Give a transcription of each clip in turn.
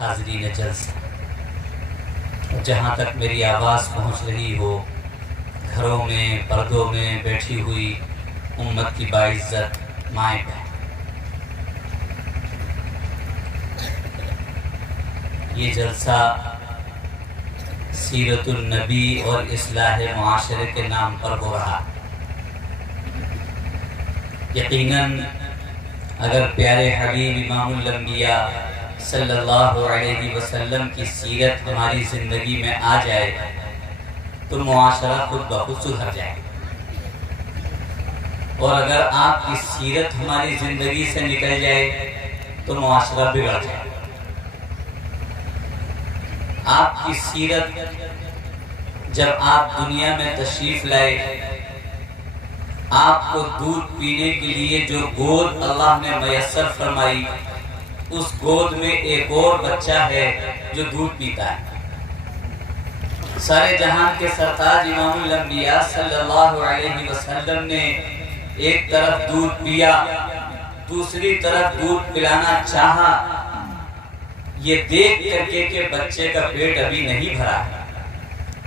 حاضرین جلسہ، جہاں تک میری آواز پہنچ رہی ہو، گھروں میں پردوں میں بیٹھی ہوئی امت کی باعزت مائیں بہن، یہ جلسہ سیرت النبی اور اصلاح معاشرے کے نام پر ہو رہا۔ یقیناً اگر پیارے حبیب امام الانبیاء صلی اللہ علیہ وسلم کی سیرت ہماری زندگی میں آ جائے تو معاشرہ خود بخود سدھر جائے، اور اگر آپ کی سیرت ہماری زندگی سے نکل جائے تو معاشرہ بگڑ جائے۔ آپ کی سیرت جب آپ دنیا میں تشریف لائے، آپ کو دودھ پینے کے لیے جو گود اللہ نے میسر فرمائی، اس گود میں ایک اور بچہ ہے جو دودھ پیتا ہے۔ سارے جہان کے سرتاج امام الانبیاء صلی اللہ علیہ وسلم نے ایک طرف دودھ پیا، دوسری طرف دودھ پلانا چاہا، یہ دیکھ کر کے کہ بچے کا پیٹ ابھی نہیں بھرا ہے،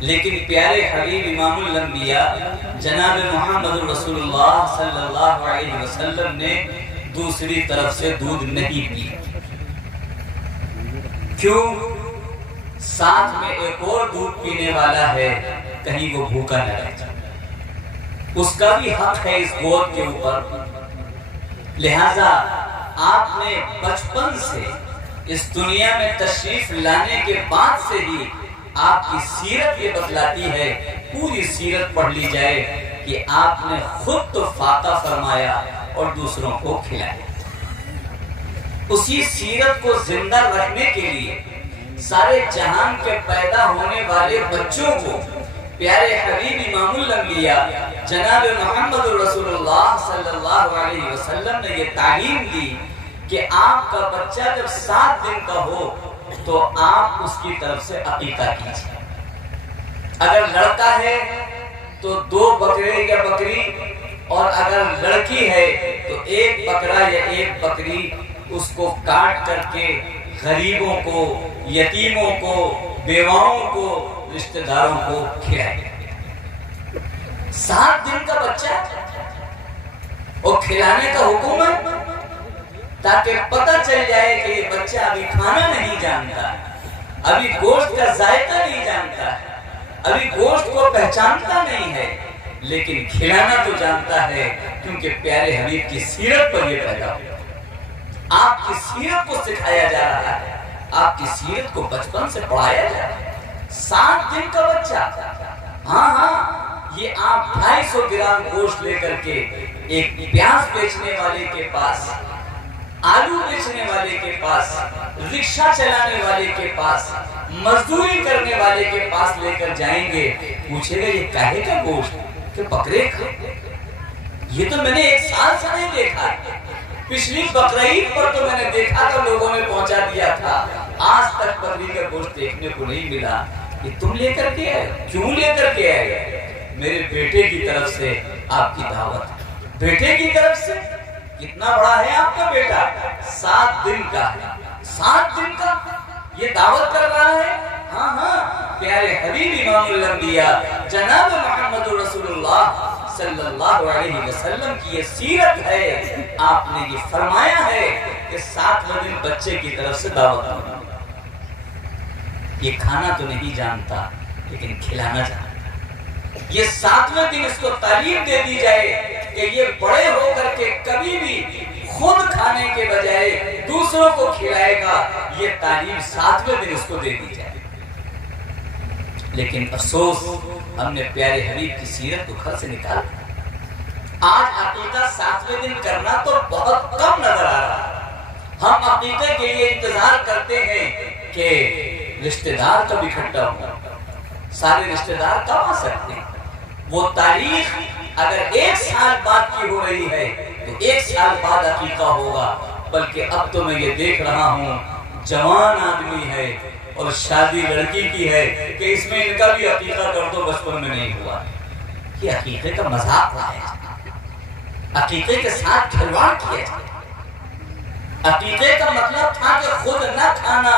لیکن پیارے حبیب امام الانبیاء جناب محمد رسول اللہ صلی اللہ علیہ وسلم نے دوسری طرف سے دودھ نہیں پی۔ کیوں؟ ساتھ میں ایک اور دودھ پینے والا ہے، کہیں وہ بھوکا نہ رہ جائے، اس کا بھی حق ہے اس گود کے اوپر۔ لہذا آپ نے بچپن سے اس دنیا میں تشریف لانے کے بعد سے ہی آپ کی سیرت یہ بتلاتی ہے، پوری سیرت پڑھ لی جائے کہ آپ نے خود تو فاتح فرمایا اور دوسروں کو کھلایا۔ اسی سیرت کو زندہ رکھنے کے لیے سارے جہان کے پیدا ہونے والے بچوں کو پیارے حبیب امام الانبیاء جناب محمد رسول اللہ صلی اللہ علیہ وسلم نے یہ تعلیم دی کہ آپ کا بچہ جب 7 دن کا ہو تو آپ اس کی طرف سے عقیقہ کیجیے۔ اگر لڑکا ہے تو 2 بکرے یا بکری، اور اگر لڑکی ہے تو 1 بکرا یا 1 بکری اس کو کاٹ کر کے غریبوں کو، یتیموں کو، بیواؤں کو، رشتہ داروں کو کھلائے۔ 7 دن کا بچہ اور کھلانے کا حکم ہے، تاکہ پتہ چل جائے کہ یہ بچہ ابھی کھانا نہیں جانتا، ابھی گوشت کا ذائقہ نہیں جانتا ہے، ابھی گوشت کو پہچانتا نہیں ہے، لیکن کھلانا تو جانتا ہے، کیونکہ پیارے حبیب کی سیرت پر یہ پیدا ہوا۔ آپ کی سیرت کو سکھایا جا رہا ہے، آپ کی سیرت کو بچپن سے پڑھایا جا رہا ہے۔ 7 دن کا بچہ، ہاں یہ آپ 250 گرام گوشت لے کر کے ایک پیاز بیچنے والے کے پاس، آلو بیچنے والے کے پاس، رکشہ چلانے والے کے پاس، مزدوری کرنے والے کے پاس لے کر جائیں گے، پوچھے گا یہ کاہے کا گوشت کہ بکرے کا؟ یہ تو میں نے 1 سال سے نہیں دیکھا، پچھلی بقرعید پر تو میں نے دیکھا تھا، لوگوں نے پہنچا دیا تھا، آج تک بکری کا گوشت دیکھنے کو نہیں ملا۔ یہ تم لے کر کے آئے؟ کیوں لے کر کے آئے؟ میرے بیٹے کی طرف سے آپ کی دعوت۔ بیٹے کی طرف سے؟ کتنا بڑا ہے آپ کا بیٹا؟ 7 دن کا ہے، 7 دن کا یہ دعوت کر رہا ہے۔ ہاں پیارے حبیب امام الانبیاء جناب محمد رسول اللہ صلی اللہ علیہ وسلم کی یہ سیرت ہے، آپ نے یہ فرمایا ہے کہ 7ویں دن بچے کی طرف سے دعوت کرنا۔ یہ کھانا تو نہیں جانتا لیکن کھلانا جانتا۔ یہ 7ویں دن اس کو تعلیم دے دی جائے کہ یہ بڑے ہو کر کے کبھی بھی خود کھانے کے بجائے دوسروں کو کھلائے گا، یہ تعلیم 7ویں دن اس کو دے دی جائے۔ لیکن افسوس ہم نے پیارے حبیب کی سیرت کو گھر سے نکالا۔ آج عقیقہ 7ویں دن کرنا تو بہت کم نظر آ رہا ہے۔ ہم عقیقے کے لیے انتظار کرتے ہیں کہ رشتہ دار کب اکٹھا ہو، سارے رشتہ دار کب آ سکتے ہیں۔ وہ تاریخ اگر 1 سال بعد کی ہو رہی ہے تو 1 سال بعد عقیقہ ہوگا، بلکہ اب تو میں یہ دیکھ رہا ہوں جوان آدمی ہے اور شادی لڑکی کی ہے کہ اس میں ان کا بھی عقیقہ کر دو، بچپن میں نہیں ہوا۔ یہ عقیقے کا مذاق ہے، عقیقے کے ساتھ کھلواڑ کیا جائے۔ عقیقے کا مطلب تھا کہ خود نہ کھانا،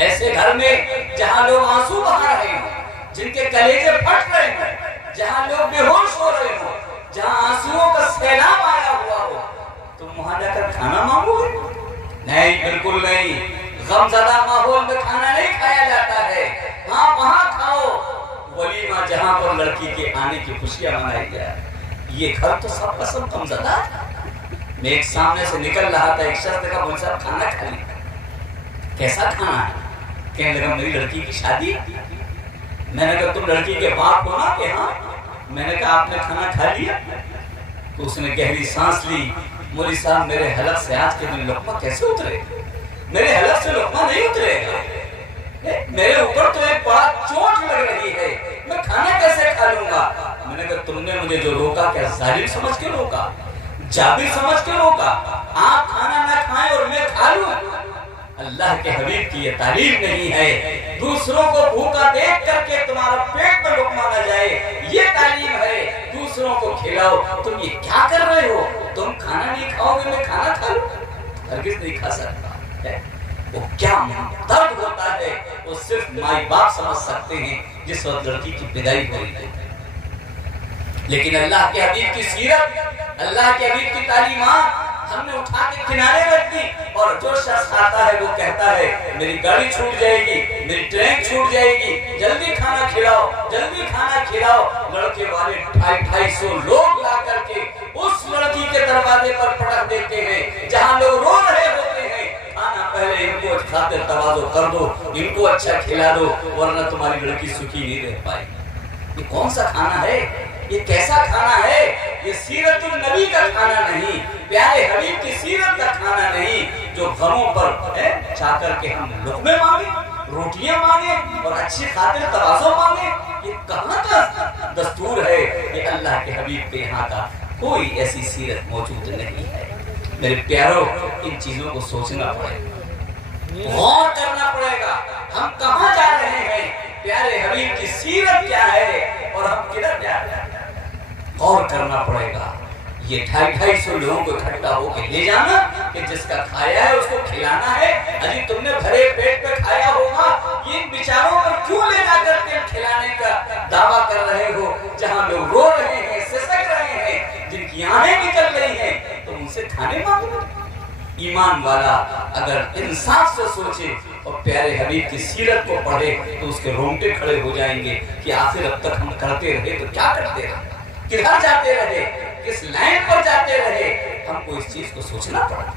ایسے گھر میں جہاں لوگ آنسو بہا رہے ہوں، جن کے کلیجے پھٹ رہے ہوں، جہاں لوگ بے ہوش ہو رہے ہوں، جہاں آنسوؤں کا سیلاب آیا ہوا ہو، تم وہاں جا کر کھانا مانگو گے؟ نہیں، بالکل نہیں۔ غم زدہ ماحول میں کھانا نہیں کھایا جاتا ہے، ہاں وہاں کھاؤ ولیمہ جہاں پر لڑکی کے آنے کی خوشیاں منائی جائے۔ یہ گھر تو سب کا سب غم زدہ۔ میں ایک سامنے سے نکل رہا تھا، ایک شخص نے کہا مجھ صاحب کھانا کھا لیا۔ کیسا کھانا ہے؟ کہنے لگا میری لڑکی کی شادی۔ میں نے کہا تم لڑکی کے باپ ہو نا؟ کہ ہاں۔ میں نے کہا آپ نے کھانا کھا لیا؟ تو اس نے گہری سانس لی، مولوی صاحب میرے حلق سے آج کے دن لقمہ کیسے اترے؟ میرے حلق سے لقمہ نہیں اترے گا، میرے اوپر تو ایک بڑا چوٹ لگ رہی ہے، میں کھانا کیسے کھا لوں گا؟ میں نے کہا تم نے مجھے جو روکا کیا ظالم سمجھ کے روکا، جابر سمجھ کے روکا؟ آپ کھانا نہ کھائیں اور میں کھا لوں؟ اللہ کے حبیب کی یہ تعلیم نہیں ہے۔ دوسروں کو بھوکا دیکھ کر کے تمہارا پیٹ میں لقمہ نہ جائے، یہ تعلیم ہے۔ دوسروں کو کھلاؤ۔ تم یہ کیا کر رہے ہو؟ تم کھانا نہیں کھاؤ گے میں کھانا کھا لوں؟ ہرگز نہیں کھا سکتا۔ وہ کیا درد ہوتا ہے وہ صرف مائی باپ سمجھ سکتے ہیں جس وقت لڑکی کی پیدائی ہو رہی ہے۔ لیکن اللہ کے حبیب کی سیرت، اللہ کے حبیب کی تعلیمات ہم نے اٹھا کے کنارے رکھ دی، اور جو شخص آتا ہے وہ کہتا ہے میری گاڑی چھوٹ جائے گی، میری ٹرین چھوٹ جائے گی، جلدی کھانا کھلاؤ، جلدی کھانا کھلاؤ۔ لڑکے والے 250 لوگ لا کر کے اس لڑکی کے دروازے پر پٹک دیتے ہیں جہاں لوگ رو رہے ہوتے ہیں۔ کھانا پہلے ان کو خاطر تواضع کر دو، ان کو اچھا کھلا دو، ورنہ تمہاری لڑکی سکھی نہیں رہ پائے۔ یہ کون سا کھانا ہے؟ یہ کیسا کھانا ہے؟ یہ سیرت النبی کا کھانا نہیں، پیارے حبیب کی سیرت کا کھانا نہیں، جو غموں پر چاہ کر کے ہم لقمے مانگے، روٹیاں مانگے اور اچھی خاطر تواضع مانگے۔ یہ کہاں کا دستور ہے؟ یہ اللہ کے حبیب کے یہاں کا کوئی ایسی سیرت موجود نہیں ہے۔ میرے پیاروں، ان چیزوں کو سوچنا پڑے گا، غور کرنا پڑے گا، ہم کہاں جا رہے ہیں، پیارے حبیب کی سیرت کیا ہے اور ہم کدھر جا رہے ہیں، غور کرنا پڑے گا۔ یہ 250 لوگوں کو اکٹھا ہو کے لے جانا کہ جس کا کھایا ہے اس کو کھلانا ہے، ابھی تم نے بھرے پیٹ پہ کھایا ہوگا، یہ بیچاروں پر کیوں لے جا کر کے کھلانے کا دعویٰ کر رہے ہو؟ جہاں لوگ رو رہے ہیں، سسک رہے ہیں، جن کی آنکھیں نکل رہی ہیں، تم ان سے کھانے مانگو؟ ایمان والا اگر انصاف سے سوچے اور پیارے حبیب کی سیرت کو پڑھے تو اس کے رونگٹے کھڑے ہو جائیں گے کہ آخر اب تک ہم کرتے رہے تو کیا کرتے رہے، کدھر جاتے رہے، کس لائن پر جاتے رہے۔ ہم کو اس چیز کو سوچنا پڑا،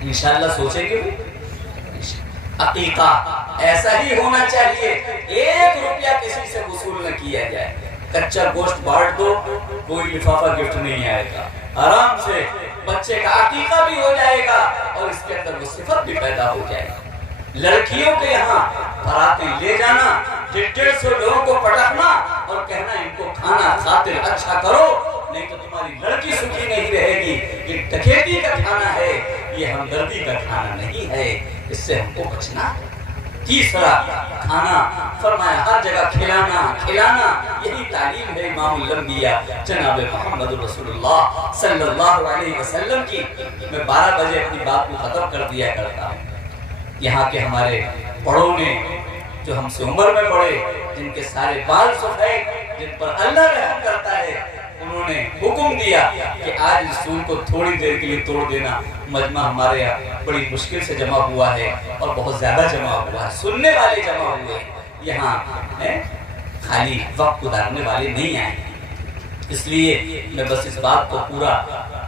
انشاءاللہ سوچیں گے بھی۔ عقیقہ ایسا ہی ہونا چاہیے، 1 روپیہ کسی سے وصول نہ کیا جائے، کچا گوشت بانٹ دو، کوئی لفافہ گفٹ نہیں آئے گا، آرام سے بچے کا عقیقہ بھی ہو جائے گا اور اس کے اندر وہ صفت بھی پیدا ہو جائے گی۔ لڑکیوں کے یہاں باراتیں لے جانا، 150 لوگوں کو پٹکنا اور کہنا ان کو کھانا خاطر اچھا کرو نہیں تو تمہاری لڑکی سکھی نہیں رہے گی، یہ ڈکیتی کا کھانا ہے، یہ ہمدردی کا کھانا نہیں ہے، اس سے ہم کو بچنا ہے۔ تیسرا کھانا فرمایا ہر جگہ کھلانا، یہی تعلیم ہے امام الانبیاء جناب محمد رسول اللہ صلی اللہ علیہ وسلم کی۔ میں 12 بجے اپنی بات کو ختم کر دیا کرتا ہوں۔ یہاں کے ہمارے بڑوں نے جو ہم سے عمر میں بڑے، جن کے سارے بال سفید، جن پر اللہ رحم کرتا ہے، انہوں نے حکم دیا کہ آج اس سور کو تھوڑی دیر کے لیے توڑ دینا۔ مجمع ہمارے یہاں بڑی مشکل سے جمع ہوا ہے اور بہت زیادہ جمع ہوا ہے، سننے والے جمع ہوئے، یہاں خالی وقت گزارنے والے نہیں آئے، اس لیے میں بس اس بات کو پورا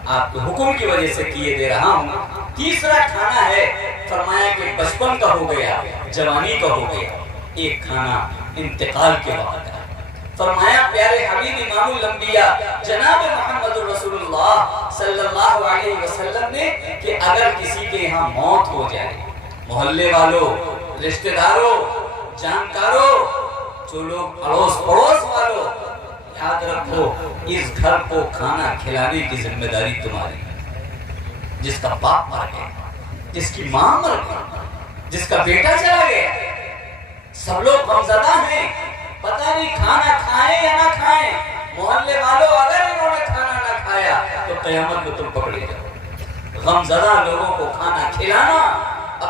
آپ کو حکم کی وجہ سے کیے دے رہا ہوں۔ تیسرا کھانا ہے، فرمایا کہ بچپن کا ہو گیا، جوانی کا ہو گیا، ایک کھانا انتقال کے وقت ہے۔ فرمایا پیارے حبیب امام الانبیاء جناب محمد رسول اللہ صلی اللہ علیہ وسلم نے کہ اگر کسی کے یہاں موت ہو جائے، محلے والوں، رشتہ داروں، جانکاروں، جو لوگ اڑوس پڑوس والوں، یاد رکھو اس گھر کو کھانا کھلانے کی ذمہ داری تمہاری۔ جس کا باپ مر گیا، جس کی ماں مر گئی، جس کا بیٹا چلا گیا، سب لوگ غمزدہ ہیں، پتہ نہیں کھانا کھائیں یا نہ کھائیں۔ محلے والوں اگر انہوں نے کھانا نہ کھایا تو قیامت میں تم پکڑے جاؤ۔ غمزدہ لوگوں کو کھانا کھلانا،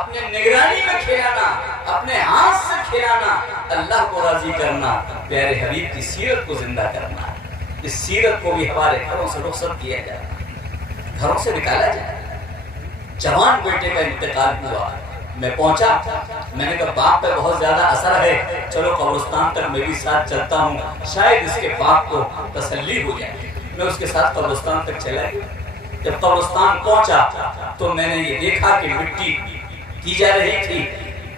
اپنے نگرانی میں کھلانا، اپنے ہاتھ سے کھلانا، اللہ کو راضی کرنا، پیارے حبیب کی سیرت کو زندہ کرنا۔ اس سیرت کو بھی ہمارے گھروں سے رخصت کیا جائے، گھروں سے نکالا جائے۔ جوان بیٹے کا انتقال ہوا، میں پہنچا، میں نے کہا باپ پہ بہت زیادہ اثر ہے، چلو قبرستان تک میں بھی ساتھ چلتا ہوں، شاید اس کے باپ کو تسلی ہو جائے۔ میں اس کے ساتھ قبرستان تک چلا گیا۔ جب قبرستان پہنچا تو میں نے یہ دیکھا کہ مٹی کی جا رہی تھی،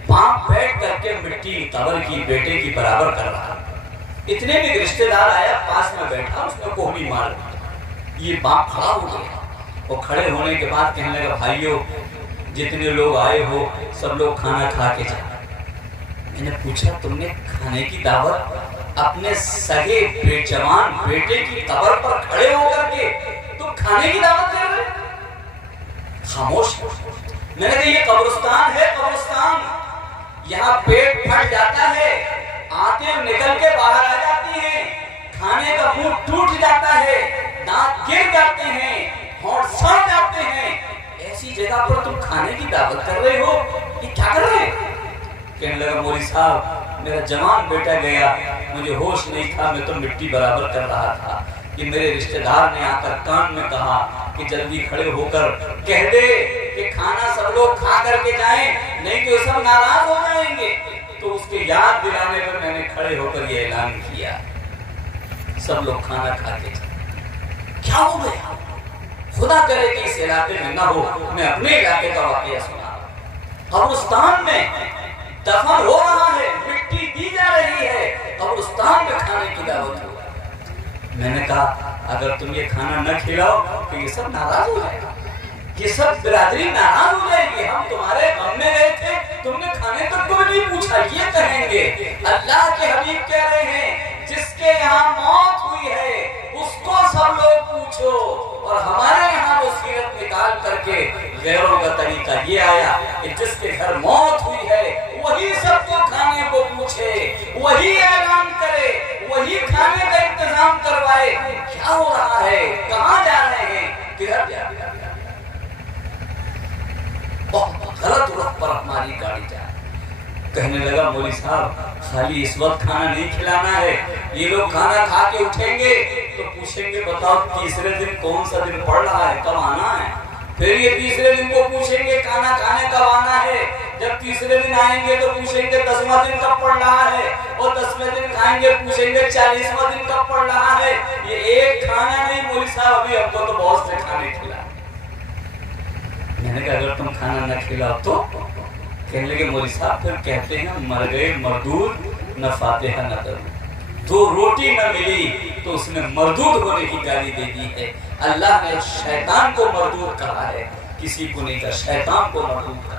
باپ بیٹھ کر کے مٹی قبر کی بیٹے کی برابر کر رہا۔ اتنے میں ایک رشتہ دار آیا، پاس میں بیٹھا، اس نے کوہنی مار دی۔ یہ باپ کھڑا ہو گیا، وہ کھڑے ہونے کے بعد کہنے لگا بھائیو جتنے لوگ آئے ہو سب لوگ کھانا کھا کے جانا۔ میں نے پوچھا تم نے کھانے کی دعوت اپنے سگے جوان بیٹے کی قبر پر کھڑے ہو کر کے تم کھانے کی دعوت کر رہے؟ خاموش۔ میں نے کہا یہ قبرستان ہے، قبرستان، یہاں پیٹ پھٹ جاتا ہے، آنتیں نکل کے باہر آ جاتی ہیں، کھانے کا منہ ٹوٹ جاتا ہے، دانت گر جاتے ہیں، ہونٹ سڑ جاتے ہیں، ایسی جگہ پر تم کھانے کی دعوت کر رہے ہو، یہ کیا کر رہے ہیں؟ کہنے لگا مولوی صاحب میرا جوان بیٹا گیا، مجھے ہوش نہیں تھا، میں تو مٹی برابر کر رہا تھا۔ کہ میرے رشتہ دار نے آ کر کان میں کہا کہ جلدی کھڑے ہو کر کہہ دے کہ کھانا سب لوگ کھا کر کے جائیں، نہیں تو سب ناراض ہو جائیں گے۔ تو اس کے یاد دلانے پر میں نے کھڑے ہو کر یہ اعلان کیا، سب لوگ کھانا کھا کے جائیں۔ کیا ہو گیا؟ خدا کرے کہ اس علاقے میں نہ ہو، میں اپنے علاقے کا واقعہ سنا۔ قبرستان میں دفن ہو رہا ہے، مٹی دی جا رہی ہے، قبرستان میں کھانے کی دعوت ہو۔ میں نے کہا اگر تم یہ کھانا نہ کھلاؤ تو یہ سب ناراض ہو جائے گا، یہ سب برادری ناراض ہو جائے گی، ہم تمہارے غم میں گئے تھے، تم نے کھانے تک کو نہیں پوچھا، یہ کہیں گے۔ اللہ کے حبیب کہہ رہے ہیں جس کے یہاں موت ہوئی ہے اس کو سب لوگ پوچھو، اور ہمارے یہاں وہ سیرت نکال کر کے غیروں کا طریقہ یہ آیا کہ جس کے گھر موت ہوئی ہے وہی سب کو کھانے کو پوچھے، وہی اعلان کرے، وہی کھانے کا انتظام کروائے۔ کیا ہو رہا ہے؟ کہاں جا رہے ہیں؟ کدھر جا رہے ہیں؟ بہت غلط رخ پر ہماری گاڑی جا رہی۔ کہنے لگا مولوی صاحب خالی اس وقت کھانا نہیں کھلانا ہے، یہ لوگ کھانا کھا کے اٹھیں گے تو پوچھیں گے بتاؤ تیسرے دن کون سا دن پڑ رہا ہے، کب آنا ہے؟ پھر یہ تیسرے دن کو پوچھیں گے کھانا کھانے کب آنا ہے، جب تیسرے دن آئیں گے تو پوچھیں گے 10واں دن کب پڑ رہا ہے، اور 10ویں دن کھائیں گے پوچھیں گے 40واں دن کب پڑ رہا ہے۔ یہ ایک کھانا نہیں مولوی صاحب، ابھی ہم کو تو بہت سے کھانے کھلا۔ میں نے کہا اگر تم کھانا نہ کھلاؤ تو؟ کہنے لگے مولوی صاحب پھر کہتے ہیں مر گئے مردود نہ فاتحہ نہ درود، دو روٹی نہ ملی تو اس نے مردود ہونے کی گالی دے دی ہے۔ اللہ نے شیطان کو مردود کہا ہے، کسی کو نہیں کہا، شیطان کو مردود کہا۔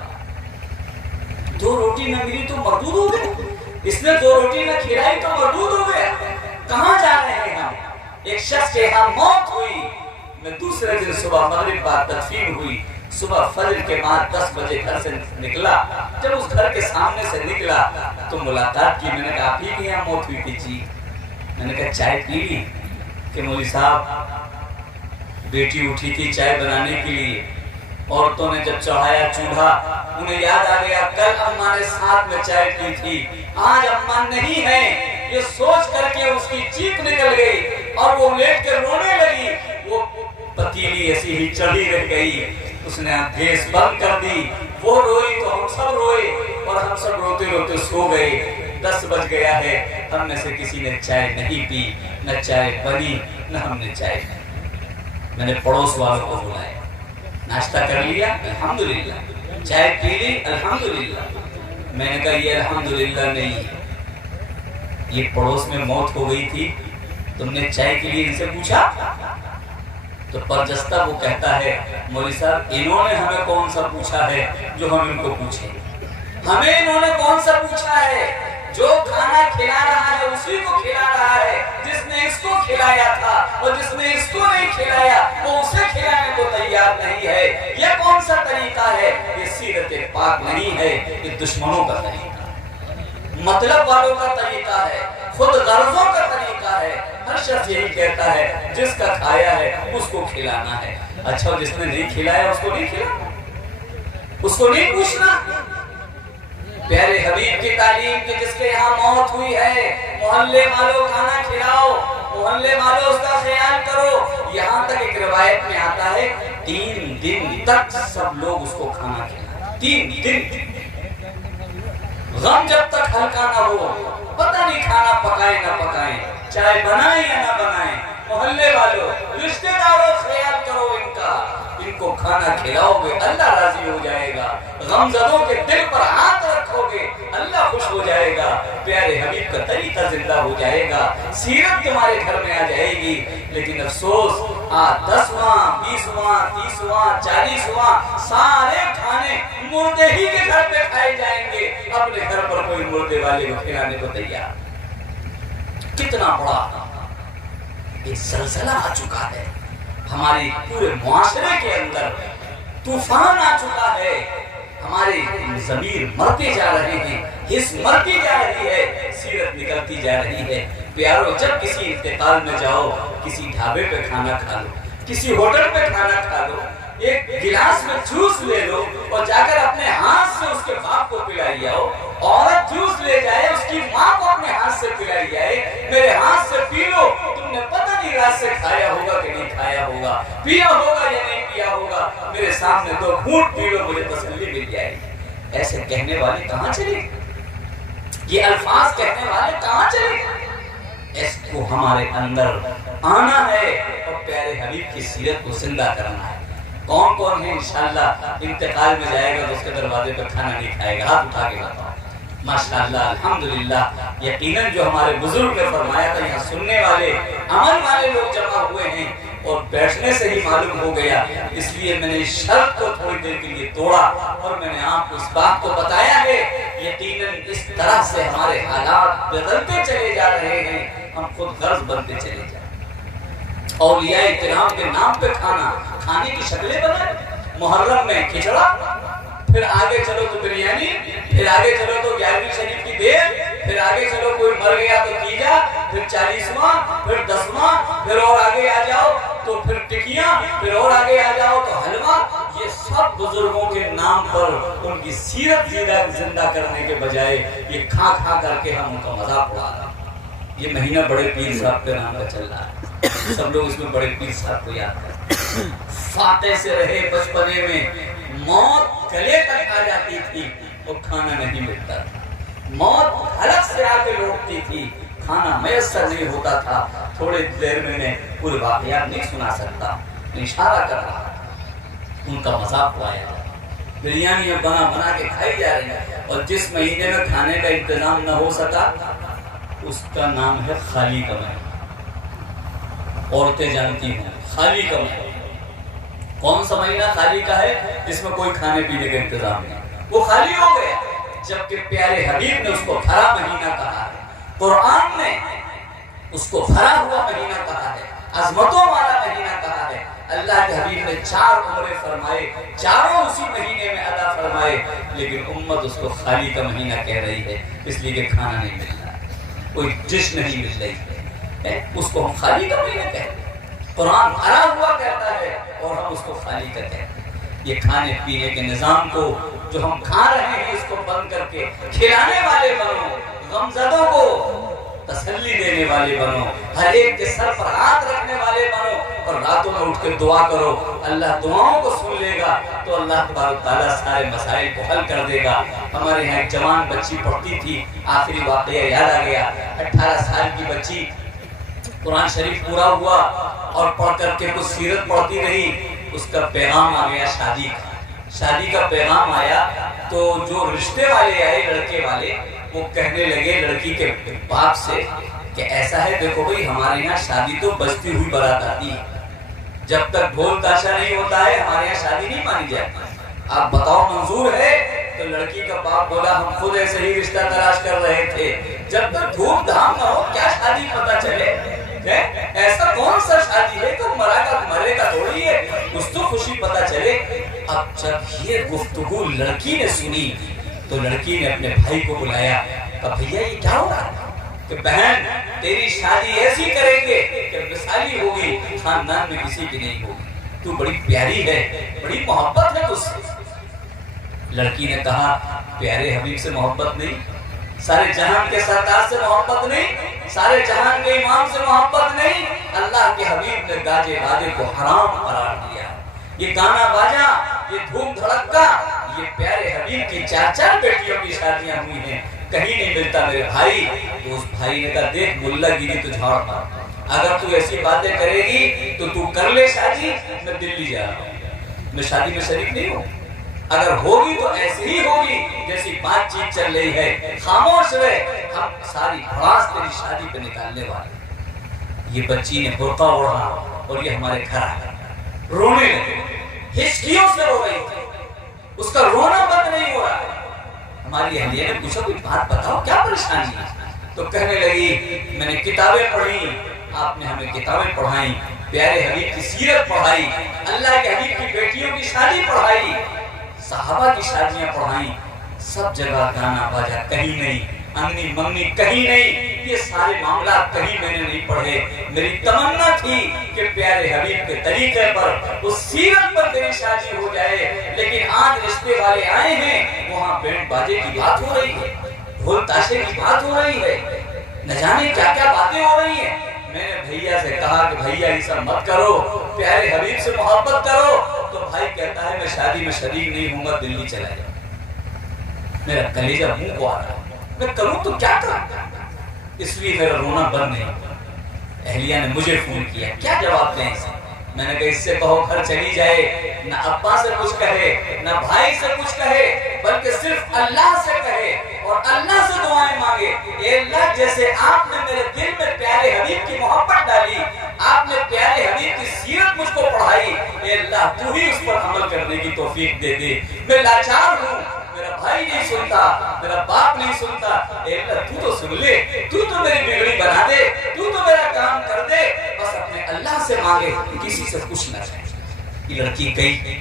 دو روٹی نہ ملی تو مردود ہو گئے، اس نے دو روٹی نہ کھلائی تو مردود ہو گیا۔ کہاں جا رہے ہیں ہم؟ ایک شخص کے یہاں موت ہوئی، میں دوسرے دن صبح مغرب بعد تدفین ہوئی، صبح فجر کے بعد 10 بجے گھر سے نکلا، جب اس گھر کے سامنے سے نکلا تو ملاقات کی، میں نے کہا آپ ہی کے یہاں موت ہوئی تھی؟ جی۔ میں نے کہا چائے پی لی؟ کہ مولوی صاحب بیٹی اٹھی تھی چائے بنانے کے لیے، عورتوں نے جب چڑھایا چولہا انہیں یاد آ گیا کل اماں نے ساتھ میں چائے پی تھی، آج اماں نہیں ہے، یہ سوچ کر کے اس کی چیخ نکل گئی اور وہ لیٹ کے رونے لگی، وہ پتیلی ایسی ہی چڑھی رہ گئی، اس نے گیس بند کر دی، وہ روئی تو ہم سب روئے اور ہم سب روتے روتے سو گئے۔ 10 بج گیا ہے، ہم میں سے کسی نے چائے نہیں پی، نہ چائے بنی نہ ہم نے چائے پی۔ میں نے پڑوس والوں کو بلایا، ناشتہ کر لیا؟ الحمدللہ۔ چائے پی لی؟ الحمدللہ۔ میں نے کہا یہ الحمدللہ نہیں ہے، یہ پڑوس میں موت ہو گئی تھی، تم نے چائے کے لیے ان سے پوچھا؟ تو برجستہ وہ کہتا ہے مولوی صاحب انہوں نے ہمیں کون سا پوچھا ہے جو ہم ان کو پوچھیں، ہمیں انہوں نے کون سا پوچھا ہے؟ جو کھانا کھلا رہا ہے اسی کو کھلا رہا ہے، جس نے اس کو کھلایا تھا اور جس نے اس کو نہیں کھلایا وہ اسے کھلانے کو تیار نہیں ہے۔ یہ کون سا طریقہ ہے؟ یہ سیرت پاک نہیں ہے، یہ دشمنوں کا طریقہ ہے، مطلب والوں کا طریقہ ہے، خود غرضوں کا طریقہ ہے۔ ہر شخص یہی کہتا ہے جس کا کھایا ہے اس کو کھلانا ہے، اچھا جس نے نہیں کھلایا اس کو نہیں کھلانا۔ اس کو نہیں پوچھنا پیارے حبیب کی تعلیم کہ جس کے یہاں موت ہوئی ہے محلے والوں کھانا کھلاؤ، محلے والوں اس کا خیال کرو۔ یہاں تک ایک روایت میں آتا ہے 3 دن تک سب لوگ اس کو کھانا کھلائیں، 3 دن، غم جب تک ہلکا نہ ہو، پتہ نہیں کھانا پکائیں نہ پکائیں، چائے بنائیں یا نہ بنائیں، محلے والوں رشتہ داروں خیال کرو ان کو کھانا کھلاؤ گے اللہ راضی ہو جائے گا، غمزدوں کے دل پر ہاتھ رکھو گے اللہ خوش ہو جائے گا، پیارے حبیب کا طریقہ زندہ ہو جائے گا، سیرت تمہارے گھر میں آ جائے گی۔ لیکن افسوس 10واں 20واں 30واں 40واں سارے کھانے مردے ہی کے گھر پہ کھائے جائیں گے، اپنے گھر پر کوئی مردے والے کو کھلانے کو تیار۔ کتنا بڑا ایک زلزلہ آ چکا ہے ہمارے پورے معاشرے کے اندر، طوفان آ چکا ہے، ہمارے ضمیر مرتے جا رہے ہیں، حس مرتی جا رہی ہے، سیرت نکلتی جا رہی ہے۔ پیارو جب کسی انتقال میں جاؤ، کسی ڈھابے پہ کھانا کھا لو، کسی ہوٹل پہ کھانا کھا لو، ایک گلاس میں جوس لے لو اور جا کر اپنے ہاتھ سے اس کے باپ کو پلائی آؤ، عورت جوس لے جائے اس کی ماں کو اپنے ہاتھ سے پلائی آئے، میرے ہاتھ سے پی لو، تم نے پتہ نہیں رات سے کھایا ہوگا کہ نہیں کھایا ہوگا، پیا ہوگا یا نہیں پیا ہوگا، میرے سامنے 2 گھونٹ پی لو مجھے تسلی مل جائے گی۔ ایسے کہنے والے کہاں چلے، یہ الفاظ کہنے والے کہاں چلے؟ اس کو ہمارے اندر آنا ہے اور پیارے حبیب کی سیرت کو زندہ کرنا ہے۔ کون کون ہے انشاءاللہ انتقال میں جائے گا تو اس کے دروازے پر کھانا نہیں کھائے گا؟ ہاتھ اٹھا کے بتاؤ۔ ماشاءاللہ الحمدللہ، یقیناً جو ہمارے بزرگ نے فرمایا تھا، یہاں سننے والے عمل والے لوگ جمع ہوئے ہیں اور بیٹھنے سے ہی معلوم ہو گیا، اس لیے میں نے اس شرط کو تھوڑی دیر کے لیے توڑا اور میں نے آپ کو اس بات کو بتایا ہے۔ یقیناً اس طرح سے ہمارے حالات بدلتے چلے جا رہے ہیں، ہم خود غرض بنتے چلے جا رہے ہیں۔ اولیاء کرام کے نام پہ کھانے کی شکلیں بنائیں، محرم میں کھچڑا، پھر آگے چلو تو بریانی، پھر آگے چلو تو 11ویں شریف کی دیر، پھر آگے چلو کوئی مر گیا تو تیجا، پھر 40واں، پھر 10واں، پھر اور آگے آ جاؤ تو پھر ٹکیاں، پھر اور آگے آ جاؤ تو حلوہ۔ یہ سب بزرگوں کے نام پر ان کی سیرت زندہ کرنے کے بجائے یہ کھا کھا کر کے ہم ان کا مذاق اڑا رہے ہیں۔ یہ مہینہ بڑے پیر صاحب کے نام کا چل رہا ہے، سب لوگ اس میں بڑے پیر صاحب کو یاد کرتے ہیں۔ فاتح سے رہے بچپنے میں، موت گلے تک آ جاتی تھی اور کھانا نہیں ملتا تھا، موت حلق سے آ کے لوٹتی تھی، کھانا میسر نہیں ہوتا تھا۔ تھوڑے دیر میں نے پورے واقعات نہیں سنا سکتا، اشارہ کر رہا، ان کا مذاق اڑایا، بریانیاں بنا بنا کے کھائی جا رہی ہیں، اور جس مہینے میں کھانے کا انتظام نہ ہو سکا اس کا نام ہے خالی کا مہینہ۔ عورتیں جانتی ہیں خالی کا مہینہ کون سا مہینہ خالی کا ہے؟ جس میں کوئی کھانے پینے کا انتظام نہیں، وہ خالی ہو گیا۔ جبکہ پیارے حبیب نے اس کو بھرا مہینہ کہا ہے، قرآن نے اس کو بھرا ہوا مہینہ کہا ہے، عظمتوں والا مہینہ کہا ہے۔ اللہ کے حبیب نے 4 عمرے فرمائے، چاروں اسی مہینے میں عطا فرمائے، لیکن امت اس کو خالی کا مہینہ کہہ رہی ہے، اس لیے کہ کھانا نہیں مل رہا ہے، کوئی ڈش نہیں مل رہی ہے، اس کو ہم خالی کا مہینہ کہتے ہیں۔ قرآن بھرا ہوا کہتا ہے اور ہم اس کو خالی کا کہتے ہیں۔ یہ کھانے پینے کے نظام کو جو ہم کھا رہے ہیں اس کو بند کر کے کھلانے والے بنو، غمزدوں کو تسلی دینے والے بنو، ہر ایک کے سر پر ہاتھ رکھنے والے بنو، اور راتوں میں اٹھ کے دعا کرو، اللہ دعاؤں کو سن لے گا تو اللہ تبارک و تعالیٰ سارے مسائل کو حل کر دے گا۔ ہمارے یہاں ایک جوان بچی پڑھتی تھی، آخری واقعہ یاد آ گیا، 18 سال کی بچی، قرآن شریف پورا ہوا اور پڑھ کر کے کچھ سیرت پڑھتی رہی، اس کا پیغام آ گیا شادی کا پیغام آیا، تو جو رشتے والے آئے لڑکے والے وہ کہنے لگے لڑکی کے باپ سے کہ ایسا ہے دیکھو بھئی ہمارے یہاں شادی تو بجتی ہوئی بارات آتی ہے، جب تک ڈھول تاشا نہیں ہوتا ہے ہمارے یہاں شادی نہیں مانی جاتی، آپ بتاؤ منظور ہے؟ تو لڑکی کا باپ بولا ہم خود ایسے ہی رشتہ تلاش کر رہے تھے، جب تک دھوم دھام نہ ہو کیا شادی پتہ چلے؟ ایسا کون سا شادی ہے تو مرے کا تھوڑی ہے، اس تو خوشی پتہ چلے۔ اب جب یہ گفتگو لڑکی نے سنی تو لڑکی نے اپنے بھائی کو بلایا، کہا بھیا یہ کیا ہو رہا ہے؟ کہ بہن تیری شادی ایسی کریں گے کہ مثالی ہوگی، خاندان میں کسی کی نہیں ہوگی، تو بڑی پیاری ہے، بڑی محبت ہے تجھ سے۔ لڑکی نے کہا پیارے حبیب سے محبت نہیں، سارے جہان کے سردار سے محبت نہیں، سارے جہان کے امام سے محبت نہیں، اللہ کے حبیب نے گاجے بازے کو حرام قرار دیا۔ یہ گانا باجا، یہ دھوم دھڑکا، یہ پیارے حبیب کی 4 بیٹیوں کی شادیاں ہوئی ہیں، کہیں نہیں ملتا میرے بھائی۔ تو اس بھائی نے کہا دیکھ ملا گیری تو جھاڑ مار، اگر تو ایسی باتیں کرے گی تو کر لے شادی، میں دلی جا رہا ہوں، میں شادی میں شریک نہیں ہوں، اگر ہوگی تو ایسی ہی ہوگی جیسی بات چیت چل رہی ہے، خاموش رہے، ہم ساری بھڑاس تیری شادی پہ نکالنے والے۔ یہ بچی نے برقع اوڑھا اور یہ ہمارے گھر آیا، رونے لگے، ہچکیوں سے رو رہی تھی، اس کا رونا بند نہیں ہو رہا۔ ہماری اہلیہ نے پوچھا کوئی بات بتاؤ کیا پریشانی ہے؟ تو کہنے لگی میں نے کتابیں پڑھی، آپ نے ہمیں کتابیں پڑھائیں، پیارے حبیب کی سیرت پڑھائی، اللہ کے حبیب کی بیٹیوں کی شادی پڑھائی، صحابہ کی شادیاں پڑھائیں، سب جگہ گانا باجا کہیں نہیں، انگنی منگنی کہیں نہیں، یہ سارے معاملات کہیں میں نے نہیں پڑھے۔ میری تمنا تھی کہ پیارے حبیب کے طریقے پر، اس سیرت پر تیری شادی ہو جائے، لیکن آج رشتے والے آئے ہیں، وہاں بینڈ باجے کی بات ہو رہی ہے، ڈھول تاشے کی بات ہو رہی ہے، نہ جانے کیا کیا باتیں ہو رہی ہیں۔ میں نے بھیا سے کہا کہ بھیا یہ سب مت کرو، پیارے حبیب سے محبت کرو۔ تو بھائی کہتا ہے میں شادی میں شریک نہیں ہوں گا، دلی چلا جاؤں۔ میرا کلیجہ منہ کو آ رہا ہے، میں کروں تو کیا کروں؟ اس لیے میرا رونا بند نہیں۔ اہلیہ نے مجھے فون کیا، کیا جواب دیں اسے؟ میں نے کہا اس سے کہو گھر چلی جائے، نہ ابا سے کچھ کہے نہ بھائی سے کچھ کہے، بلکہ صرف اللہ سے کہے اور اللہ سے دعائیں مانگے۔ اے اللہ جیسے آپ نے میرے دل میں پیارے حبیب کی محبت ڈالی، آپ نے پیارے حبیب کی سیرت مجھ کو پڑھائی، اے اللہ تو ہی اس پر عمل کرنے کی توفیق دے دے۔ میں لاچار ہوں، میرا بھائی نہیں سنتا، میرا باپ نہیں سنتا، اے اللہ تو تو سن لے، تو تو میری بگڑی بنا دے، تو تو میرا کام کر دے، بس اپنے اللہ سے مانگے، کسی سے کچھ نہ چاہے۔ یہ لڑکی گئی،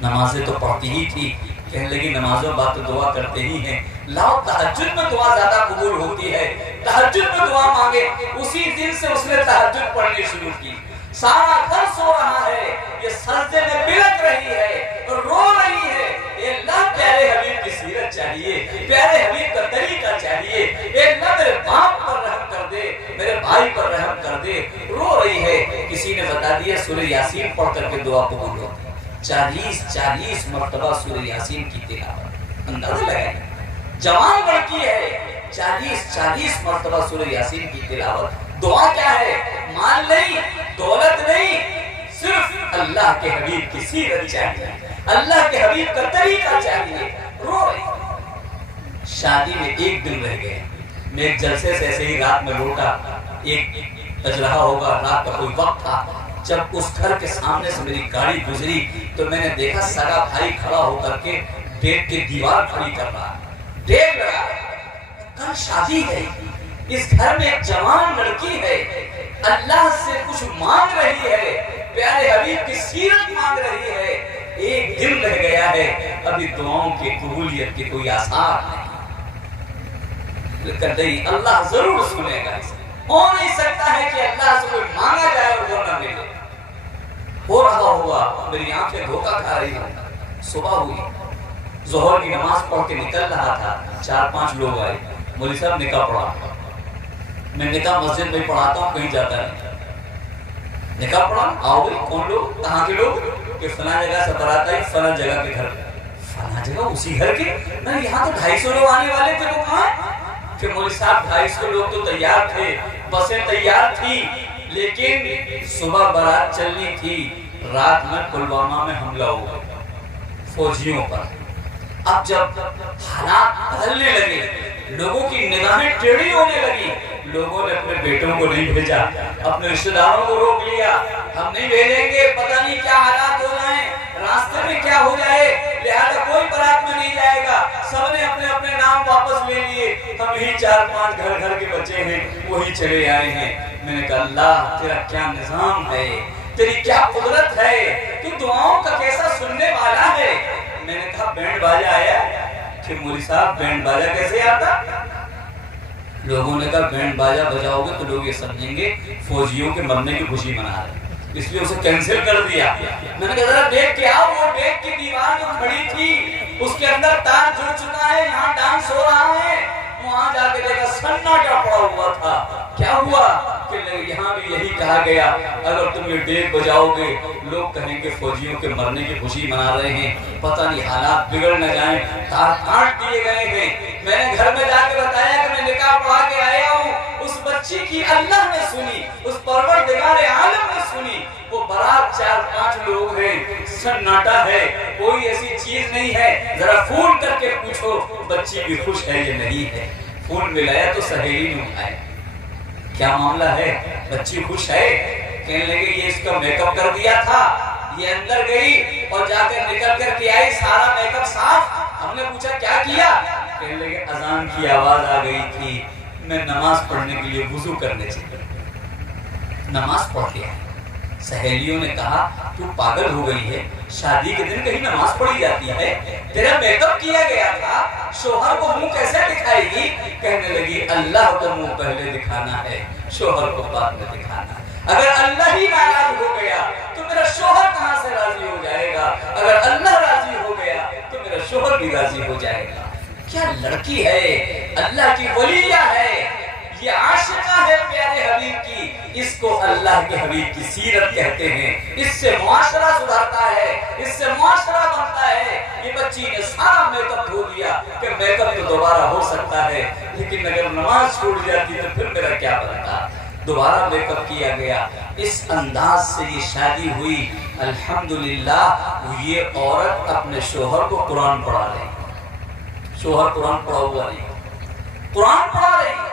نمازیں تو پڑھتی ہی تھی، کہنے لگی نمازوں بات تو دعا کرتے ہی ہیں، لاؤ تہجد میں دعا زیادہ قبول ہوتی ہے، تہجد میں دعا مانگے۔ اسی دن سے اس نے تہجد پڑھنی شروع کی۔ سارا گھر سو رہا ہے، یہ سجدے میں بلک رہی ہے اور رو رہی ہے، اے اللہ پیارے حبیب کی سیرت چاہیے، پیارے حبیب کا طریقہ چاہیے، اے اللہ میرے باپ پر رحم کر دے، میرے بھائی پر رحم کر دے۔ رو رہی ہے، کسی نے بتا دیا سورہ یاسین پڑھ کر کے دعا قبول ہوتی ہے۔ 40 مرتبہ سورہ یاسین کی تلاوت، اندازہ لگائیں، جوان لڑکی ہے، 40 مرتبہ سورہ یاسین کی تلاوت۔ دعا کیا ہے؟ مال نہیں، دولت نہیں، صرف اللہ کے حبیب کی سیرت چاہیے، اللہ کے حبیب کا طریقہ چاہیے۔ رو رہی۔ شادی میں ایک دن رہ گئے، میں ایک جلسے سے ایسے ہی رات میں لوٹا، ایک بج رہا ہوگا، رات کا کوئی وقت تھا، جب اس گھر کے سامنے سے میری گاڑی گزری تو میں نے دیکھا سگا بھائی کھڑا ہو کر کے ڈیگ کے دیوار کھڑی کر رہا ہے، ڈیگ لگا، کل شادی ہے، اس گھر میں ایک جوان لڑکی ہے، اللہ سے کچھ مانگ رہی ہے، پیارے حبیب کی سیرت مانگ رہی ہے، ایک دن رہ گیا ہے، ابھی دعاؤں کی قبولیت کے کوئی آثار نہیں۔ اللہ ضرور سنے گا، ہو نہیں سکتا ہے کہ اللہ سے کوئی مانگا جائے اور وہ نہ ملے۔ ہو رہا ہوا، میری آنکھیں دھوکہ کھا رہی ہیں۔ صبح ہوئی، ظہر کی نماز پڑھ کے نکل رہا تھا، 4-5 لوگ آئے، مولوی صاحب نکاح پڑھا۔ میں نکاح مسجد میں پڑھاتا ہوں، کہیں جاتا نہیں۔ نکاح پڑھا، آؤ بھائی، کون لوگ؟ کہاں کے لوگ؟ کہ فلاں جگہ سے بارات آئی، فلاں جگہ کے گھر۔ فلاں جگہ اسی گھر کے؟ میں یہاں تو 250 لوگ آنے والے تھے، وہ کہاں؟ کہ مولوی صاحب 250 لوگ تو تیار تھے، بسیں تیار تھی، لیکن صبح بارات چلنی تھی، رات میں پلوامہ میں حملہ ہوا فوجیوں پر۔ اب جب حالات بدلنے لگے، لوگوں کی نگاہیں ٹیڑھی ہونے لگی، لوگوں نے اپنے بیٹوں کو نہیں بھیجا، اپنے رشتہ داروں کو روک لیا، ہم نہیں بھیجیں گے، پتہ نہیں کیا حالات ہو جائیں، راستے میں کیا ہو جائے، لہذا کوئی بارات میں نہیں جائے گا۔ سب نے اپنے اپنے نام واپس لے لیے، ہم ہی 4-5 گھر کے بچے ہیں، وہی چلے آئے ہیں۔ میں نے کہا اللہ تیرا کیا نظام ہے، تیری کیا قدرت ہے، تو دعاؤں کا کیسا سننے والا ہے۔ میں نے کہا بینڈ باجا آیا کہ مولوی صاحب بینڈ باجا کیسے آتا؟ لوگوں نے کہا بینڈ باجا بجاؤ گے تو لوگ یہ سمجھیں گے فوجیوں کے مرنے کی خوشی منا رہے، اس لیے اسے کینسل کر دیا۔ میں نے کہا ذرا دیکھ کے آؤ، وہ ڈیگ کی دیوار جو کھڑی تھی اس کے اندر تار جڑ چکا ہے، یہاں ڈانس ہو رہا ہے، وہاں جا کے دیکھا سناٹا پڑا ہوا تھا۔ کیا ہوا کہ یہاں بھی یہی کہا گیا اگر تم یہ ڈیگ بجاؤ گے لوگ کہیں گے فوجیوں کے مرنے کی خوشی منا رہے ہیں، پتہ نہیں حالات بگڑ نہ جائیں، تار کاٹ دیے گئے ہیں۔ میں نے گھر میں جا کے بتایا کہ میں نکاح پڑھا کے آیا ہوں، اس بچی کی اللہ نے سنی، اس پروردگار عالم نے سنی۔ وہ برات 4-5 لوگ ہیں، سناٹا ہے، کوئی ایسی چیز نہیں ہے، ذرا فون کر کے پوچھو بچی بھی خوش ہے یا نہیں ہے۔ فون ملایا تو سہیلی نے اٹھایا، کیا معاملہ ہے، بچی خوش ہے؟ کہنے لگے یہ اس کا میک اپ کر دیا تھا، یہ اندر گئی اور جا کر نکل کر کے آئی سارا میک اپ صاف۔ ہم نے پوچھا کیا کیا؟ کہنے لگے اذان کی آواز آ گئی تھی، میں نماز پڑھنے کے لیے وضو کرنے چلا، نماز پڑھ کے آئی۔ سہیلیوں نے کہا تو پاگل ہو گئی ہے، شادی کے دن کہیں نماز پڑھی جاتی ہے، تیرا میک اپ کیا گیا تھا، شوہر کو منہ کیسے دکھائے گی؟ کہنے لگی اللہ کو منہ پہلے دکھانا ہے، شوہر کو بعد میں دکھانا۔ اگر اللہ ہی ناراض ہو گیا تو میرا شوہر کہاں سے راضی ہو جائے گا؟ اگر اللہ راضی ہو گیا تو میرا شوہر بھی راضی ہو جائے گا۔ کیا لڑکی ہے، اللہ کی ولیہ ہے، یہ عاشقہ ہے پیارے حبیب کی، اس کو اللہ کے حبیب کی سیرت کہتے ہیں، اس سے معاشرہ سدھرتا ہے، اس سے معاشرہ بنتا ہے۔ یہ بچی نے سارا میک اپ دھو دیا کہ میک اپ تو دوبارہ ہو سکتا ہے، لیکن اگر نماز چھوٹ جاتی تو پھر میرا کیا بنتا؟ دوبارہ میک اپ کیا گیا۔ اس انداز سے یہ شادی ہوئی۔ الحمدللہ یہ عورت اپنے شوہر کو قرآن پڑھا رہی، شوہر قرآن پڑھا ہوا نہیں، قرآن پڑھا رہی ہے۔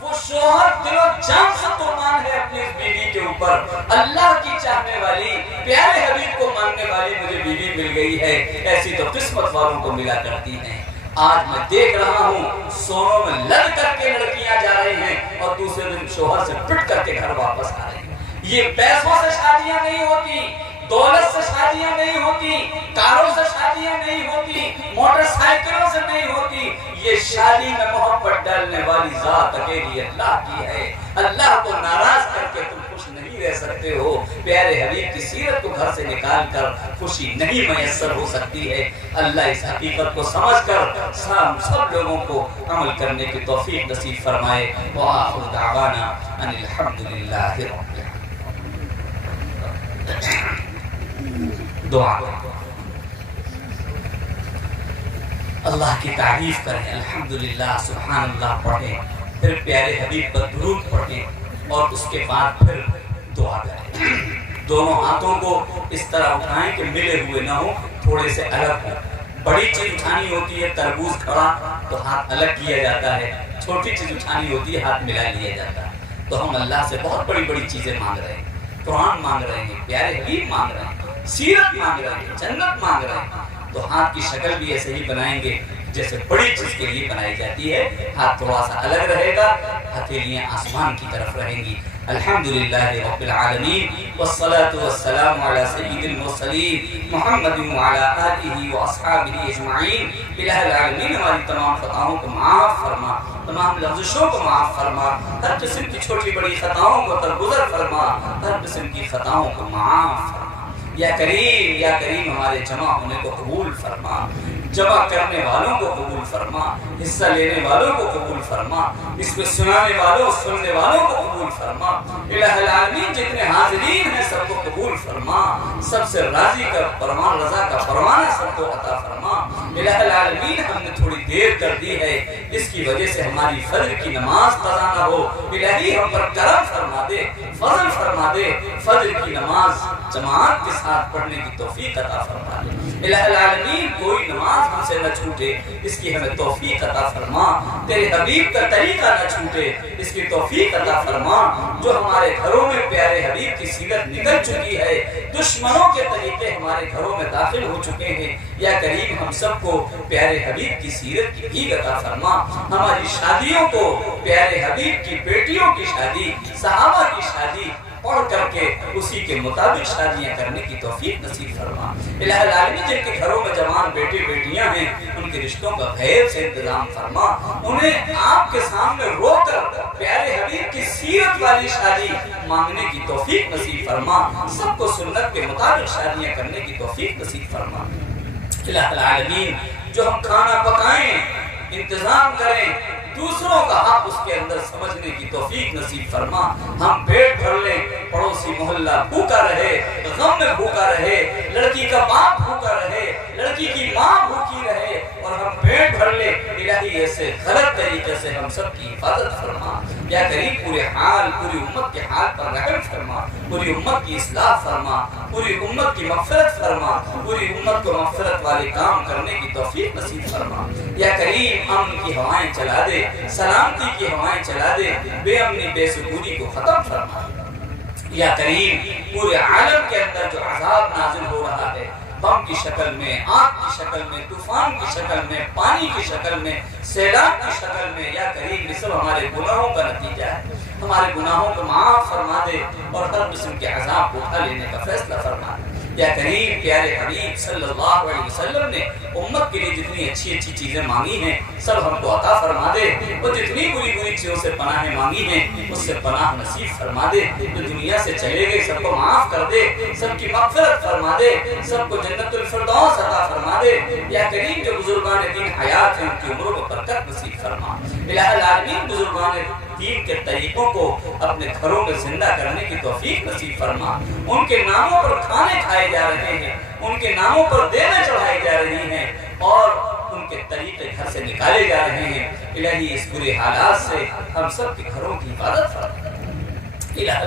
وہ شوہر دل و جان سے قربان ہے اپنی اس بیوی کے اوپر، اللہ کی چاہنے والی، پیارے حبیب کو ماننے والی مجھے بیوی مل گئی ہے، ایسی تو قسمت والوں کو ملا کرتی ہیں۔ آج میں دیکھ رہا ہوں سونوں میں لگ کر کے لڑکیاں جا رہی ہیں اور دوسرے دن شوہر سے پٹ کر کے گھر واپس آ رہی ہیں۔ یہ پیسوں سے شادیاں نہیں ہوتی، دولت سے شادیاں نہیں ہوتی، کاروں سے شادیاں نہیں ہوتی، موٹر سائیکلوں سے نہیں ہوتی، یہ شادی میں محبت ڈالنے والی ذات اکیلی اللہ کی ہے۔ اللہ کو ناراض کر کے تم خوش نہیں رہ سکتے ہو، پیارے حبیب کی سیرت کو گھر سے نکال کر خوشی نہیں میسر ہو سکتی ہے۔ اللہ اس حقیقت کو سمجھ کر سب لوگوں کو عمل کرنے کی توفیق نصیب فرمائے۔ وآخر دعوانا ان الحمدللہ رب العالمین۔ دعا اللہ کی تعریف کریں، الحمدللہ سبحان اللہ پڑھیں، پھر پیارے حبیب پر درود پڑھیں اور اس کے بعد پھر دعا کریں۔ دونوں ہاتھوں کو اس طرح اٹھائیں کہ ملے ہوئے نہ ہوں، تھوڑے سے الگ ہوں۔ بڑی چیز اٹھانی ہوتی ہے، تربوز کھڑا تو ہاتھ الگ کیا جاتا ہے، چھوٹی چیز اٹھانی ہوتی ہے ہاتھ ملا لیا جاتا ہے۔ تو ہم اللہ سے بہت بڑی بڑی چیزیں مانگ رہے ہیں، قرآن مانگ رہے ہیں، پیارے حبیب مانگ رہے ہیں، سیرت مانگ رہے ہیں، جنت مانگ رہے ہیں۔ تو ہاتھ کی شکل بھی ایسے ہی بنائیں گے جیسے بڑی چیز کے لیے بنائی جاتی ہے، ہاتھ تھوڑا سا الگ رہے گا، ہتھیلیاں آسمان کی طرف رہیں گی۔ الحمدللہ رب العالمین والصلاة والسلام علی سید المرسلین محمد وعلی آلہ واصحابہ اجمعین۔ الہ العالمین ہماری تمام خطاؤں کو معاف فرما، تمام لغزشوں کو معاف فرما، ہر قسم کی چھوٹی بڑی خطاؤں کو درگزر فرما، ہر قسم کی خطاؤں کو معاف فرما۔ یا کریم ہمارے جمع ہونے کو قبول فرما، جمع کرنے والوں کو قبول فرما، حصہ لینے والوں کو قبول فرما، اس میں سنانے والوں سننے والوں کو قبول فرما۔ الہ العالمین جتنے حاضرین ہیں سب کو قبول فرما، سب سے راضی کا فرمان، رضا کا فرمانا سب کو عطا فرما۔ الہ العالمین ہم نے تھوڑی دیر کر دی ہے، اس کی وجہ سے ہماری فجر کی نماز قضا نہ ہو، الہی ہم پر کرم فرما دے، فضل فرما دے، فجر کی نماز جماعت کے ساتھ پڑھنے کی توفیق عطا فرما دے۔ الہ العالمین کوئی نماز ہم سے نہ چھوٹے، اس کی ہمیں توفیق عطا فرما، تیرے حبیب کا طریقہ نہ چھوٹے، اس کی توفیق عطا فرما۔ جو ہمارے گھروں میں پیارے حبیب کی سیرت نکل چکی ہے، دشمنوں کے طریقے ہمارے گھروں میں داخل ہو چکے ہیں، یا کریم ہم سب کو پیارے حبیب کی سیرت کی بھیک عطا فرما۔ ہماری شادیوں کو پیارے حبیب کی بیٹیوں کی شادی، صحابہ کی شادی پڑھ کر کے اسی کے مطابق شادیاں کرنے کی توفیق نصیب فرما۔ الہ العالمین جن کے گھروں میں جوان بیٹے بیٹیاں ہیں ان کے رشتوں کا خیر سے انتظام فرما، انہیں آپ کے سامنے رو کر پیارے حبیب کی سیرت والی شادی مانگنے کی توفیق نصیب فرما، سب کو سنت کے مطابق شادیاں کرنے کی توفیق نصیب فرما۔ الہ العالمین جو ہم کھانا پکائیں انتظام کریں دوسروں کا حق اس کے اندر سمجھنے کی توفیق نصیب فرما. ہم پیٹ بھر لیں پڑوسی محلہ بھوکا رہے غم میں بھوکا رہے لڑکی کا باپ بھوکا رہے لڑکی کی ماں بھوکی رہے اور ہم پیٹ بھر لیں. الہی ایسے غلط طریقے سے ہم سب کی حفاظت فرما. یا کریم پورے حال پوری امت کے حال پر رحم فرما. پوری امت کی اصلاح فرما. پوری امت کی مغفرت فرما. پوری امت کو مغفرت والے کام کرنے کی توفیق نصیب فرما. یا کریم امن کی ہوائیں چلا دے سلامتی کی ہوائیں چلا دے بے امنی بے سکونی کو ختم فرما. یا کریم پورے عالم کے اندر جو عذاب نازل ہو رہا ہے بم کی شکل میں آگ کی شکل میں طوفان کی شکل میں پانی کی شکل میں سیلاب کی شکل میں یا کریم یہ سب ہمارے گناہوں کا نتیجہ ہے. ہمارے گناہوں کو معاف فرما دے اور ہر قسم کے عذاب کو اٹھا لینے کا فیصلہ فرما دے. یا کریم پیارے حبیب صلی اللہ علیہ وسلم نے امت کے لیے جتنی اچھی اچھی چیزیں مانگی ہیں سب ہم کو عطا فرما دے اور جتنی بری بری چیزوں سے پناہیں مانگی ہیں اس سے پناہ نصیب فرما دے. جو دنیا سے چلے گئے سب کو معاف کر دے سب کی مغفرت فرما دے سب کو جنت الفردوس عطا فرما دے. یا کریم جو بزرگان دین حیات ہیں ان کی عمروں کو برکت نصیب فرما. الہ العالمین بزرگان دین کے طریقوں کو اپنے گھروں میں زندہ کرنے کی توفیق نصیب فرما. ان کے ناموں پر کھانے کھائے جا رہے ہیں ان کے ناموں پر دینے چڑھائے جا رہے ہیں اور ان کے طریقے گھر سے نکالے جا رہے ہیں. الہی اس برے حالات سے ہم سب کے گھروں کی حفاظت فرما. الہ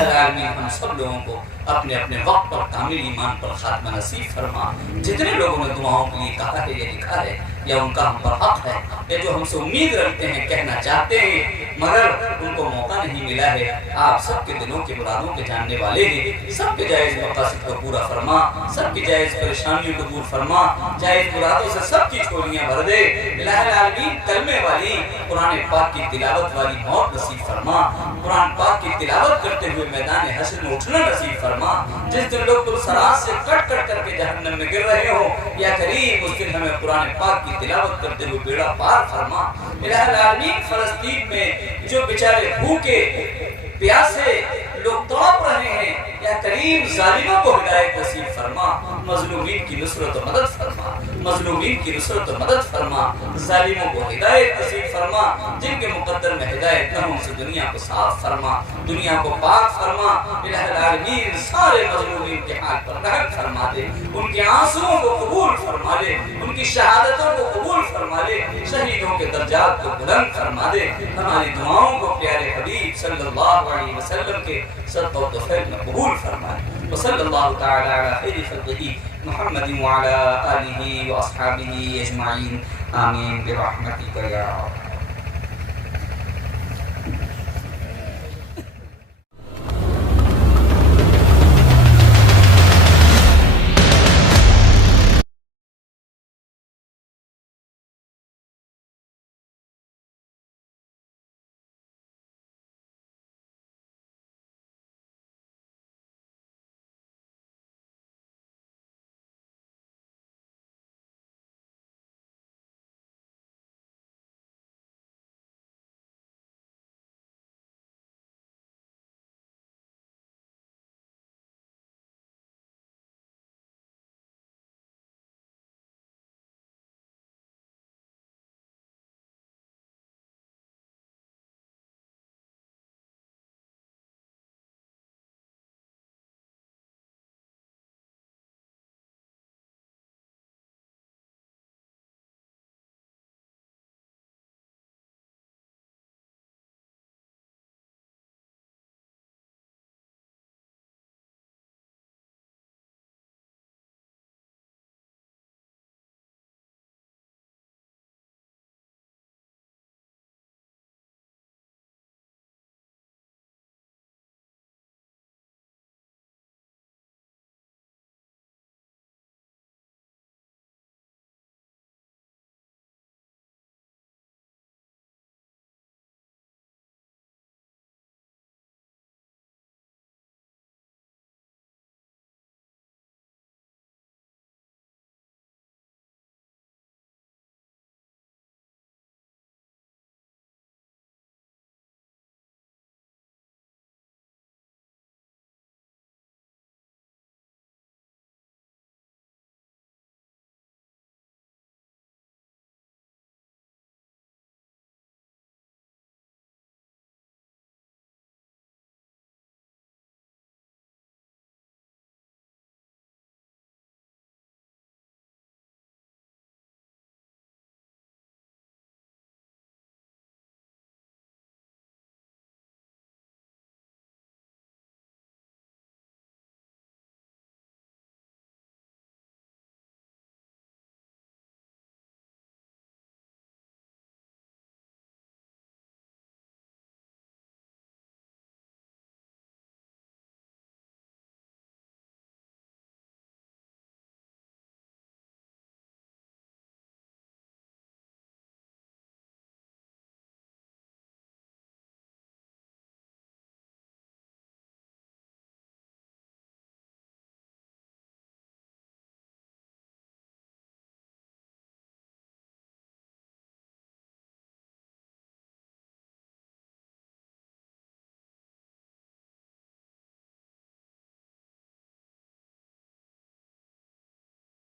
العالمین ہم سب لوگوں کو اپنے اپنے وقت پر کامل ایمان پر خاتمہ نصیب فرما. جتنے لوگوں نے دعاؤں کے لیے کہا ہے یا لکھا ہے یا ان کا ہم پر حق ہے یا جو ہم سے امید رکھتے ہیں کہنا چاہتے ہیں مگر ان کو موقع نہیں ملا ہے آپ سب کے دلوں کے مرادوں کے جاننے والے ہیں. سب کے جائز مقاصد کو پورا فرما. سب کی جائز پریشانیوں کو دور فرما. جائز مرادوں سے سب کی چوریاں بھر دے. الہ العالمین کلمے والی قرآن پاک کی تلاوت والی موت نصیب فرما. قرآن پاک کی تلاوت کرتے ہوئے میدان حشر میں اٹھنا نصیب فرما. جس دن لوگ پرسراج سے کٹ کٹ کر کے جہنم میں گر رہے ہوں یا کریم اس دن ہمیں قرآن پاک کی تلاوت کرتے ہوئے بیڑا پار فرما. الہ العالمین فلسطین میں جو بیچارے بھوکے پیاسے لوگ تڑپ رہے ہیں یا کریم ظالموں کو ہدایت نصیب فرما. مظلومین کی نصرت و مدد فرما. مظلومین کی نصرت و مدد فرما. ظالموں کو ہدایت نصیب فرما. جن کے مقدر میں ہدایت نہ ہو ان سے دنیا کو صاف فرما. دنیا کو پاک فرما. الہ العالمین سارے مظلومین کے حال پر رحم فرما دے. ان کے آنسوؤں کو قبول فرما لے. ان کی شہادتوں کو قبول فرما لے. شہیدوں کے درجات کو بلند فرما دے. ہماری دعاؤں کو پیارے حبیب صلی اللہ علیہ وسلم کے صدقہ و توفیق میں قبول فرمائے. وصلی اللہ تعالی علی خیر خلقہ محمد وعلی آلہ واصحابہ اجمعین. آمین برحمتک یا رب.